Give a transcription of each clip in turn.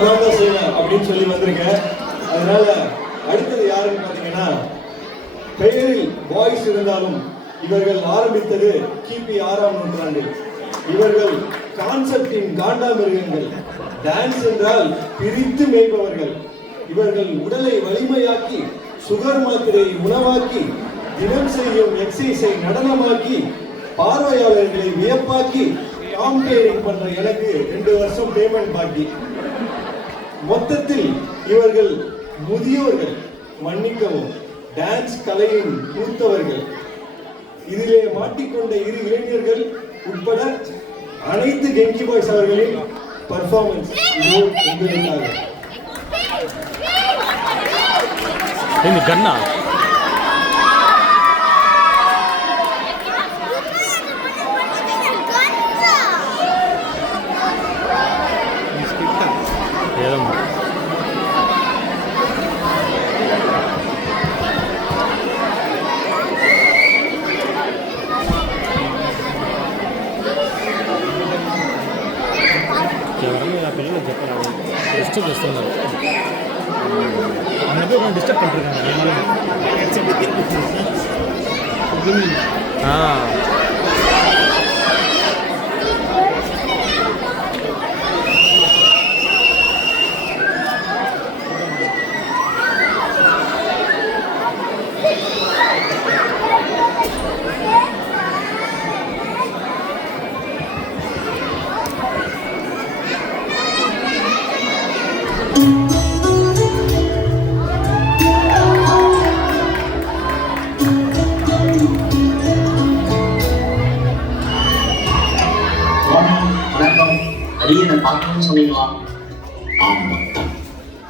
நான் தான் செய்வேன் அப்படின்னு சொல்லி வந்திருக்கேன். அதனால அடுத்தது யாருன்னு பார்த்தீங்கன்னா, பெயரில் பாய்ஸ் இருந்தாலும் இவர்கள் ஆரம்பித்தது கிபி 6ஆம் நூற்றாண்டில். இவர்கள் கான்செப்டின் காண்டாமிருகங்கள். டான்ஸ் என்றால் பிரித்து மேய்பவர்கள். இவர்கள் உடலை வலிமையாக்கி, சுகர் மாத்திரையை உணவாக்கி, தினம் செய்யும் எக்ஸசைஸை நடனமாக்கி, பார்வையாளர்களை வியப்பாக்கி, காம்பேரிங் பண்ற எனக்கு 2 வருஷம் பேமெண்ட் பாக்கி. மொத்தத்தில் இவர்கள் முதியோர்கள், மன்னிக்கவும், டான்ஸ் கலையின் மூத்தவர்கள். இதிலே மாட்டிக்கொண்ட 2 இளைஞர்கள் உட்பட அனைத்து கெங்கி பாய்ஸ் அவர்களின் பர்ஃபார்மன்ஸ் உங்களுக்காக. கண்ணா పిల్లలు చెప్పారు డిస్టర్బ్ చేస్తున్నారు అందరూ కొంచెం డిస్టర్బ్ பண்ணிருக்காங்க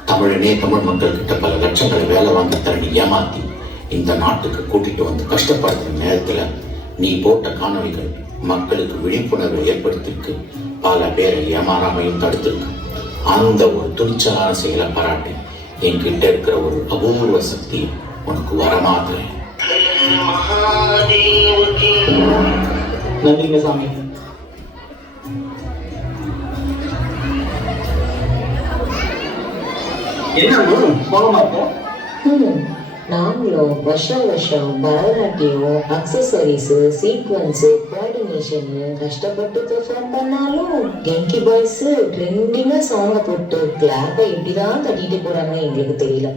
தமிழனே தமிழ் மக்கள் கிட்ட பல லட்சங்களை வேலை வாங்கி தரणी ஏமாத்தி இந்த நாட்டுக்கு கூட்டிட்டு வந்து கஷ்டப்படுற நேரத்துல நீ போட்ட காணொலிகள் மக்களுக்கு விழிப்புணர்வை ஏற்படுத்திருக்கு, பல பேரை ஏமாறாமையும் தடுத்திருக்கு. அந்த ஒரு துணிச்சலான செயலை பாராட்டி என்கிட்ட இருக்கிற ஒரு அபூர்வ சக்தி உனக்கு வரமாகிறேன். நன்றிங்க சாமி. நாங்களும் வருஷம் பரதநாட்டியம், அக்சசரிஸ், சீக்வன்ஸ், கோஆர்டினேஷன் கஷ்டப்பட்டு பெர்ஃபார்ம் பண்ணாலும் கெங்கி பாய்ஸ் ட்ரெண்டிங்கா சாங்க போட்டு கிளாப்பை எப்படிதான் தட்டிட்டு போறாங்கன்னு எங்களுக்கு தெரியல.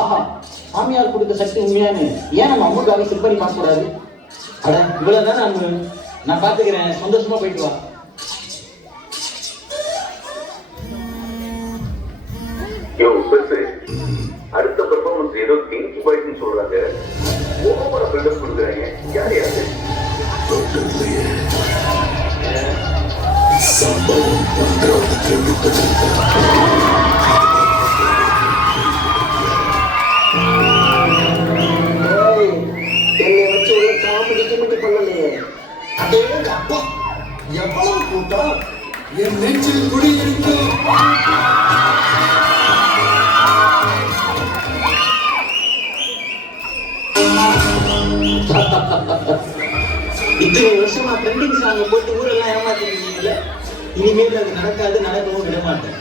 ஆஹா, சாமியார் கொடுத்த சக்தி உண்மையானு ஏன் நம்ம அம்முக்காக செட் பண்ணி பார்க்க கூடாது? அட இவ்வளவுதான், நான் பாத்துக்கிறேன், சந்தோஷமா போயிட்டு வா. அடுத்த பெர்ஃபார்மன்ஸ் ஏதோ கெங்கி பாய்ஸ்னு சொல்றாங்க. ஓவரா பில்டப் கொடுக்குறாங்க. யார் யாரு? சம்பவம் பண்றது என்னை வச்சு உள்ள காமெடி கிமெடி பண்ணலையே. அதே அப்பா எவ்வளவு கூட்டம் என் நெஞ்சில் குடியிருக்கு. இத்தனை வருஷமா ட்ரெண்டிங் சாங் போட்டு ஊரெல்லாம் ஏமாத்திருக்கீங்கல்ல, இனிமேல் அது நடக்காது, நடக்கவும் விட மாட்டேன்.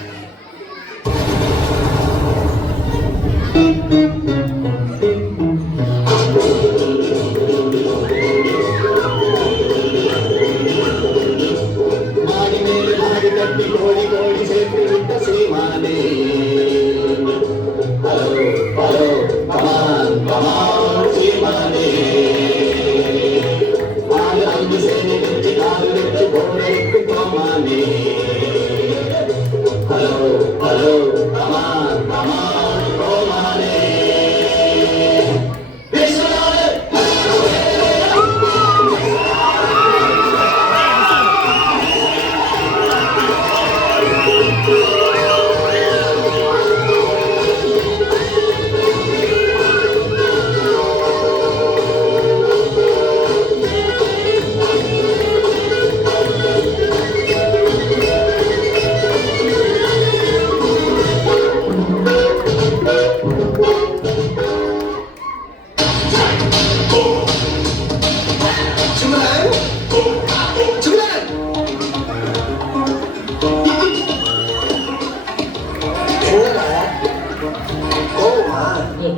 மாடி மேல் மாடி கட்டி கோடி கோடி சேர்த்து விட்ட சீமானே. ஹலோ ஹலோ கமான் கமான் சீமானே. ஹலோ ஹலோ கமான் கமான் ரோமானே.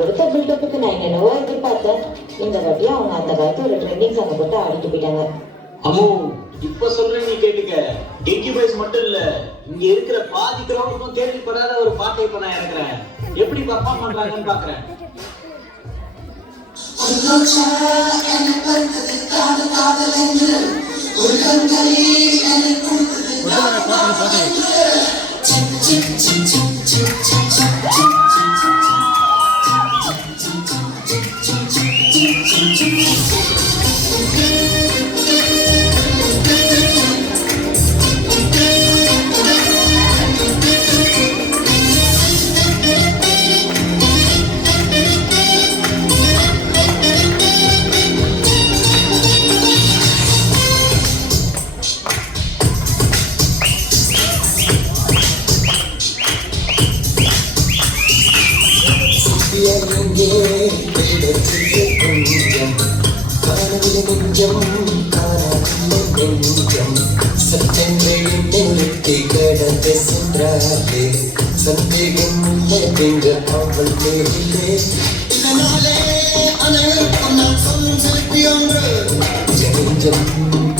கொடுத்த பில்டப்புக்கு நான் என்னென்னவோ எதிர்பார்த்தேன். இந்த வாட்டியும் அவங்க அந்த காலத்து ஒரு ட்ரெண்டிங் சாங்கை போட்டு ஆடிட்டு போயிட்டாங்க. அம்மோ இப்ப சொல்றேன் நீ கேட்டுக்க. கெங்கி பாய்ஸ் மட்டும் இல்ல, இங்க இருக்கிற பாதி கிரௌண்டுக்கும் கேள்விப்படாத ஒரு பாட்டை இப்ப நான் இறக்குறேன். எப்படி பர்ஃபார்ம் பண்றாங்கன்னு பாக்குறேன்.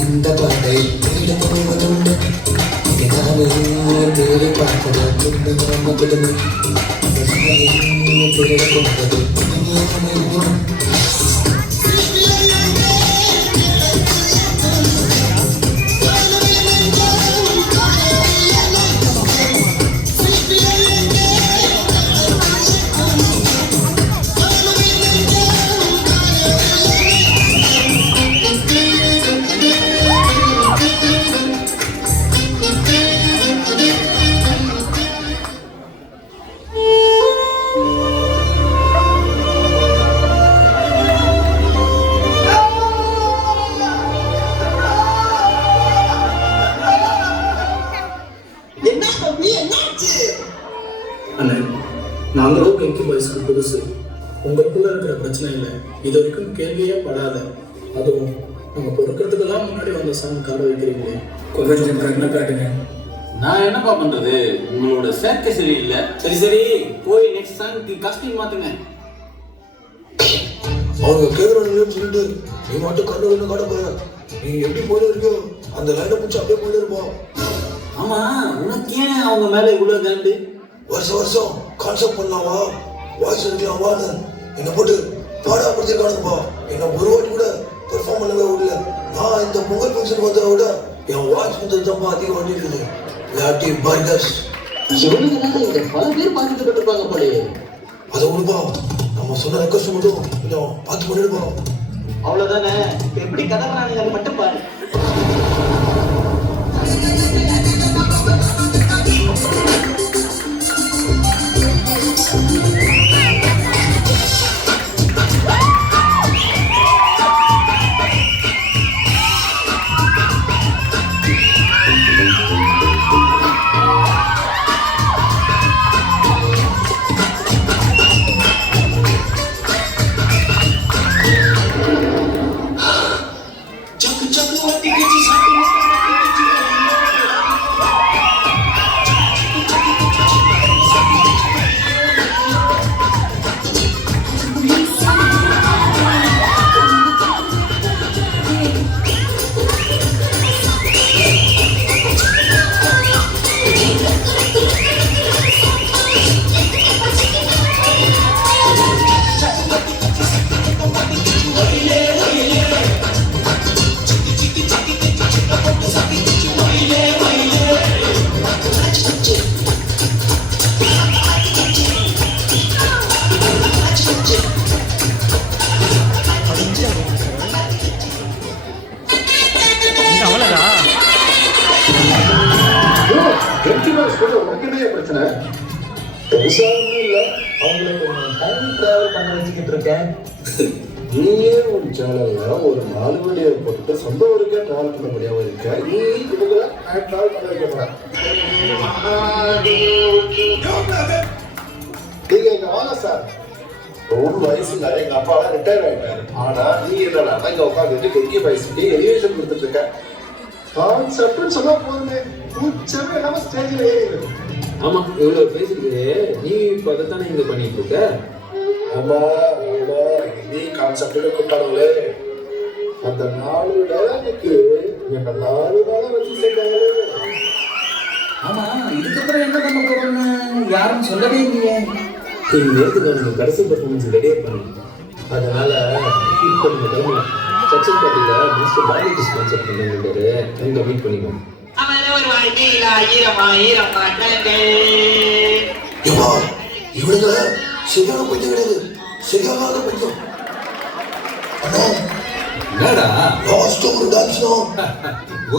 இந்த பாட்டை தேடுவதுண்டு தேடி பார்ப்பது நாங்களும் கெங்கி பாய்ஸ்க்கு புதுசு. உங்களுக்குள்ள இருக்கிற பிரச்சனை இல்லை, இது வரைக்கும் கேள்வியே படாத. அதுவும் நம்ம பொறுக்கிறதுக்கெல்லாம் முன்னாடி வந்த சாங் கால வைக்கிறீங்களே, கொஞ்சம் கண்ணை காட்டுங்க. நான் என்னப்பா பண்றது, உங்களோட சேர்க்கை சரியில்லை. சரி சரி, போய் நெக்ஸ்ட் சாங்க்கு காஸ்டியூம் மாத்துங்க. அவங்க கேக்குறானுங்கன்னு சொல்லிட்டு நீ மட்டும் கண்ணு காட்ட போற. நீ எப்படி போயிட்டு இருக்கியோ அந்த லைனை பிடிச்சி அப்படியே போயிட்டு இருப்போம். ஆமா, உனக்கு ஏன் அவங்க மேல இவ்வளவு கண்டு? வருஷம் கான்செப்ட் பண்ணலாமா, வாய்ஸ் எடுக்கலாமான்னு என்னை போட்டு பாடா பிடிச்சிருக்கானுங்கப்பா. என்ன ஒரு வாட்டி கூட பெர்ஃபார்ம் பண்ணவே விடல. நான் இந்த பொங்கல் ஃபங்க்ஷன் வந்ததை விட என் வாய்ஸ் கொஞ்சம் தான் அதிகம் வந்துட்டு இருக்குது. வியாட்டி பர்கர்ஸ் இவனுக்கு தான் இங்க பல பேர் பார்த்துட்டு இருப்பாங்க போலே. அதை விடுப்பா, நம்ம சொன்ன ரெக்வஸ்ட் மட்டும் கொஞ்சம் பார்த்து பண்ணிடுப்போம். அவ்வளவுதானே, எப்படி கதறானுங்க மட்டும் பாரு. பிரச்சனை பெருசாகவும் இல்லை, அவங்களுக்கு டைம் டிராவல் பண்ண வச்சுக்கிட்டு இருக்கேன். நீயே ஒரு சேனல்ல ஒரு 4 வீடியோ போட்டுட்டு சொந்த ஊருக்கே டிராவல் பண்ண முடியாம இருக்க. நீ இவங்களை டிராவல் பண்ண வைக்க போறேன். நீங்க இங்க வாங்க சார். ஒரு வயசுல எங்க அப்பாலாம் ரிட்டையர் ஆயிட்டாரு. ஆனா நீ என்னடா இங்க உட்காந்துட்டு கெங்கி வயசுக்கு எலிவேஷன் கொடுத்துட்டு இருக்க. கான்செப்ட்னு சொன்னா போதுமே, பூச்சமே இல்லாம ஸ்டேஜ்ல ஏறிடுது. ஆமா, இவ்வளவு பேசிட்டு நீ இப்போ அதைத்தானே இங்க பண்ணிட்டு இருக்க. ஆமா ஆமா இது கான்செப்ட்ல கூட்டாளங்களே அந்த 4 டயலாக்கு என்ன 4 நாளா வச்சு செஞ்சாங்களே. ஆமா இதுக்கப்புறம் என்ன பண்ண போறோம்னு யாரும் சொல்லவே இல்லையே. நேரத்துக்கு அவங்க கடைசி பர்ஃபார்மன்ஸ் ரெடியாக பண்ணணும். அதனால இப்போ நீங்கள் கிளம்பலாம். சக்ஸஸ் பார்ட்டியில் மிஸ்டர் பாலிவுட் ஸ்பான்சர் பண்ணிருந்தாரு, அங்கே மீட் பண்ணிக்கணும். இவனுங்க சரியான பையன் கிடையாது, சரியான பையன். அண்ணா என்னடா லாஸ்ட் ஒரு டான்ஸ்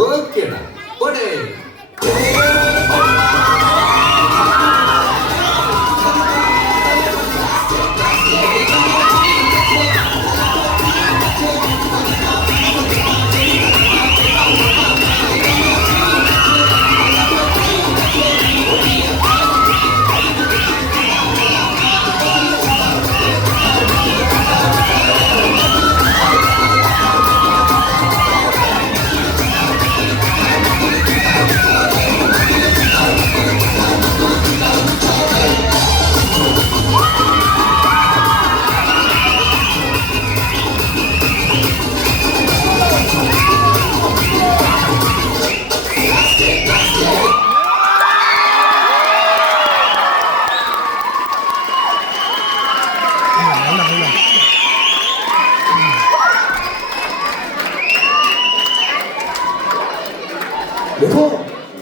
ஓகேடா போடே.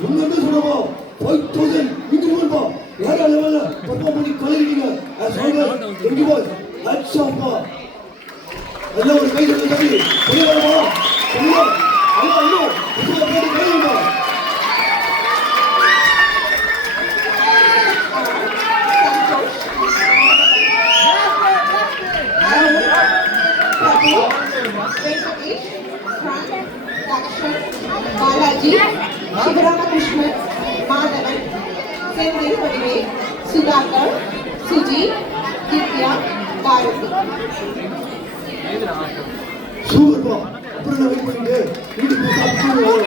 உண்மையுமே சொல்லவா 5000 இன்க்ரிமெண்ட் பா. வேற லெவல்ல பர்ஃபார்ம் பண்ணி கலக்கிட்டீங்க. as always thank you boys. Hats off பா. எல்லாம் ஒரு கை தட்டி தட்டி வெளிய வரமா சரியா ஐயோ இப்போ போய் கையுமா. பாலாஜி, சிவராமகிருஷ்ணன், மாதவன், செந்தில் வடிவே, சுதாகர், சுஜி, திவ்யா, பாரதி. சூப்பர்ப்பா. அப்புறம் நான் வெயிட் பண்ணிட்டு வீட்டுக்கு போய் சாப்பிட்டு